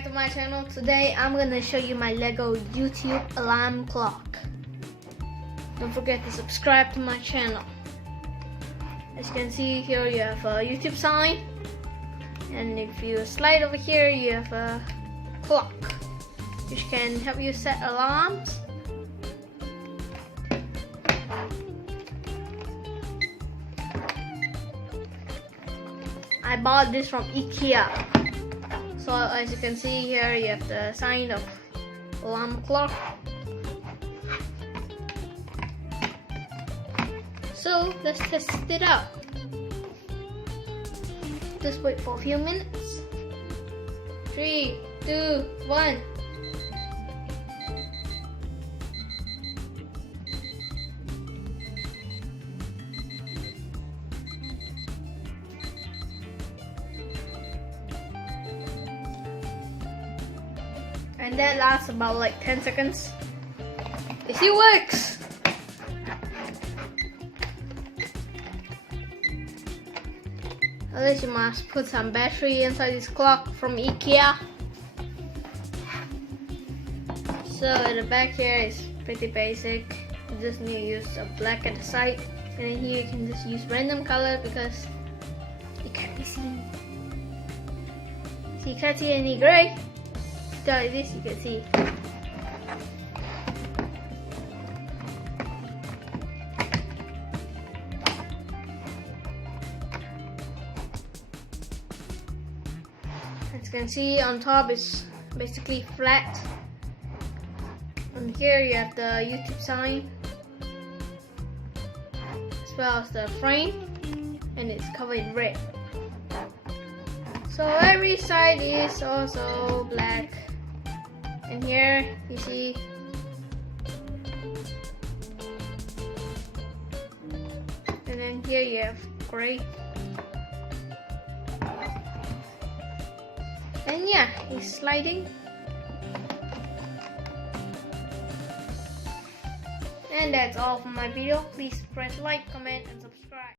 back to my channel. Today I'm gonna show you my Lego YouTube alarm clock. Don't forget to subscribe to my channel. As you can see here, you have a YouTube sign, and if you slide over here, you have a clock which can help you set alarms. I bought this from IKEA. So as you can see here, you have the sign of alarm clock. So let's test it out. Just wait for a few minutes. 3, 2, 1. And that lasts about like 10 seconds. It still works! At least you must put some battery inside this clock from IKEA. So at the back here is pretty basic. You just need to use a black at the side. And then here you can just use random color because it can't be seen. So you can't see any gray. Like this, you can see. As you can see, on top is basically flat. And here you have the YouTube sign, as well as the frame, and it's covered in red. So every side is also black. And here you see and then here you have gray. And yeah, it's sliding. And that's all for my video. Please press like, comment and subscribe.